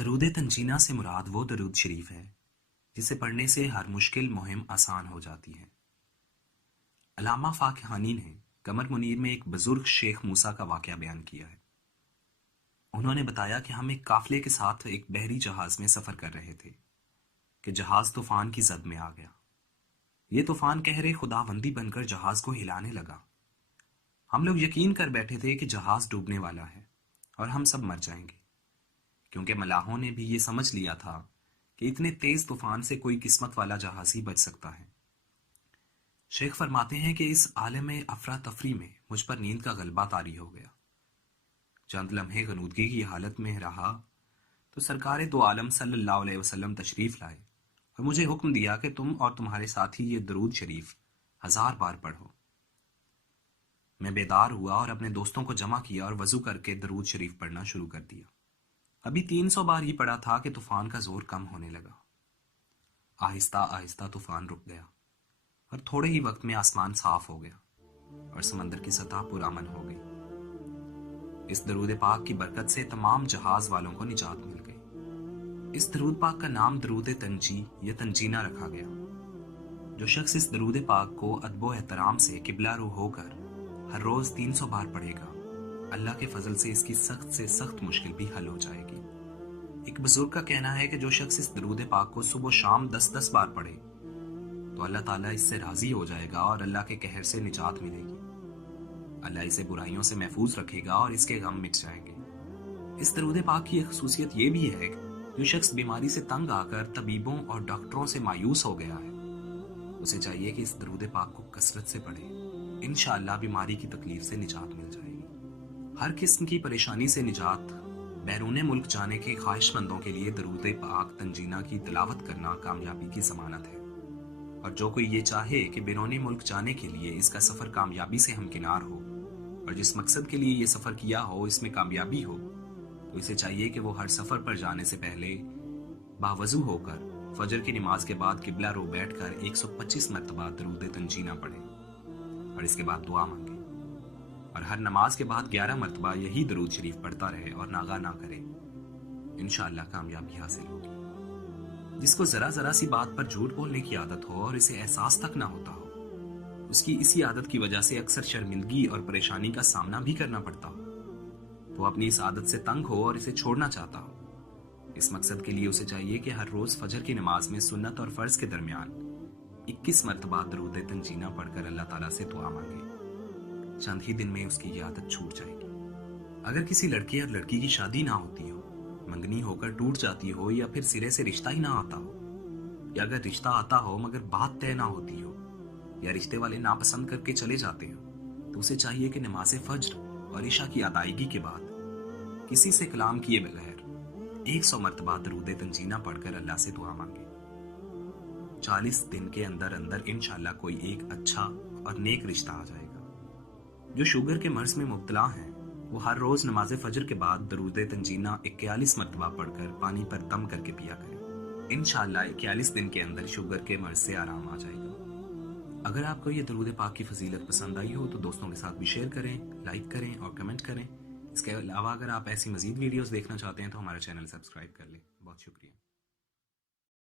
درود تنجینہ سے مراد وہ درود شریف ہے جسے پڑھنے سے ہر مشکل مہم آسان ہو جاتی ہے۔ علامہ فاکہانی نے قمر منیر میں ایک بزرگ شیخ موسیٰ کا واقعہ بیان کیا ہے۔ انہوں نے بتایا کہ ہم ایک قافلے کے ساتھ ایک بحری جہاز میں سفر کر رہے تھے کہ جہاز طوفان کی زد میں آ گیا۔ یہ طوفان قہر خداوندی بن کر جہاز کو ہلانے لگا۔ ہم لوگ یقین کر بیٹھے تھے کہ جہاز ڈوبنے والا ہے اور ہم سب مر جائیں گے، کیونکہ ملاحوں نے بھی یہ سمجھ لیا تھا کہ اتنے تیز طوفان سے کوئی قسمت والا جہاز ہی بچ سکتا ہے۔ شیخ فرماتے ہیں کہ اس عالم افراتفری میں مجھ پر نیند کا غلبہ طاری ہو گیا۔ چند لمحے غنودگی کی حالت میں رہا تو سرکار دو عالم صلی اللہ علیہ وسلم تشریف لائے اور مجھے حکم دیا کہ تم اور تمہارے ساتھی یہ درود شریف 1000 بار پڑھو۔ میں بیدار ہوا اور اپنے دوستوں کو جمع کیا اور وضو کر کے درود شریف پڑھنا شروع کر دیا۔ ابھی 300 بار ہی پڑا تھا کہ طوفان کا زور کم ہونے لگا۔ آہستہ آہستہ طوفان رک گیا اور تھوڑے ہی وقت میں آسمان صاف ہو گیا اور سمندر کی سطح پرامن ہو گئی۔ اس درود پاک کی برکت سے تمام جہاز والوں کو نجات مل گئی۔ اس درود پاک کا نام درود تنجی یا تنجینہ رکھا گیا۔ جو شخص اس درود پاک کو ادب و احترام سے قبلہ رو ہو کر ہر روز 300 بار پڑھے گا، اللہ کے فضل سے اس کی سخت سے سخت مشکل بھی حل ہو جائے گی۔ ایک بزرگ کا کہنا ہے کہ جو شخص اس درود پاک کو صبح و شام 10 بار پڑھے تو اللہ تعالیٰ اس سے راضی ہو جائے گا اور اللہ کے قہر سے نجات ملے گی۔ اللہ اسے برائیوں سے محفوظ رکھے گا اور اس کے غم مٹ جائیں گے۔ اس درود پاک کی ایک خصوصیت یہ بھی ہے کہ جو شخص بیماری سے تنگ آ کر طبیبوں اور ڈاکٹروں سے مایوس ہو گیا ہے، اسے چاہیے کہ اس درود پاک کو کثرت سے پڑھے۔ انشاءاللہ بیماری کی تکلیف سے نجات مل جائے گی۔ ہر قسم کی پریشانی سے نجات بیرون ملک جانے کے خواہش مندوں کے لیے درود پاک تنجینہ کی تلاوت کرنا کامیابی کی ضمانت ہے، اور جو کوئی یہ چاہے کہ بیرون ملک جانے کے لیے اس کا سفر کامیابی سے ہمکنار ہو اور جس مقصد کے لیے یہ سفر کیا ہو اس میں کامیابی ہو، تو اسے چاہیے کہ وہ ہر سفر پر جانے سے پہلے باوضو ہو کر فجر کی نماز کے بعد قبلہ رو بیٹھ کر 125 مرتبہ درود تنجینہ پڑھے اور اس کے بعد دعا مانگے، اور ہر نماز کے بعد 11 مرتبہ یہی درود شریف پڑھتا رہے اور ناغہ نہ کرے۔ انشاءاللہ کامیابی حاصل ہوگی۔ جس کو ذرا سی بات پر جھوٹ بولنے کی عادت ہو اور اسے احساس تک نہ ہوتا ہو، اس کی اسی عادت کی وجہ سے اکثر شرمندگی اور پریشانی کا سامنا بھی کرنا پڑتا ہو، تو اپنی اس عادت سے تنگ ہو اور اسے چھوڑنا چاہتا ہو، اس مقصد کے لیے اسے چاہیے کہ ہر روز فجر کی نماز میں سنت اور فرض کے درمیان 21 مرتبہ درود تنجینہ پڑھ کر اللہ تعالیٰ سے دعا مانگے۔ چند ہی دن میں اس کی یہ عادت چھوٹ جائے گی۔ اگر کسی لڑکے اور لڑکی کی شادی نہ ہوتی ہو، منگنی ہو کر ٹوٹ جاتی ہو، یا پھر سرے سے رشتہ ہی نہ آتا ہو، یا اگر رشتہ آتا ہو مگر بات طے نہ ہوتی ہو، یا رشتے والے ناپسند کر کے چلے جاتے ہو، تو اسے چاہیے کہ نماز فجر اور عشاء کی ادائیگی کے بعد کسی سے کلام کیے بغیر 100 مرتبہ درود تنجینہ پڑھ کر اللہ سے دعا مانگے۔ 40 دن کے اندر انشاءاللہ کوئی ایک اچھا اور نیک رشتہ آ جائے گا۔ جو شوگر کے مرض میں مبتلا ہیں وہ ہر روز نماز فجر کے بعد درود تنجینہ 41 مرتبہ پڑھ کر پانی پر دم کر کے پیا کریں۔ انشاءاللہ 41 دن کے اندر شوگر کے مرض سے آرام آ جائے گا۔ اگر آپ کو یہ درود پاک کی فضیلت پسند آئی ہو تو دوستوں کے ساتھ بھی شیئر کریں، لائک کریں اور کمنٹ کریں۔ اس کے علاوہ اگر آپ ایسی مزید ویڈیوز دیکھنا چاہتے ہیں تو ہمارا چینل سبسکرائب کر لیں۔ بہت شکریہ۔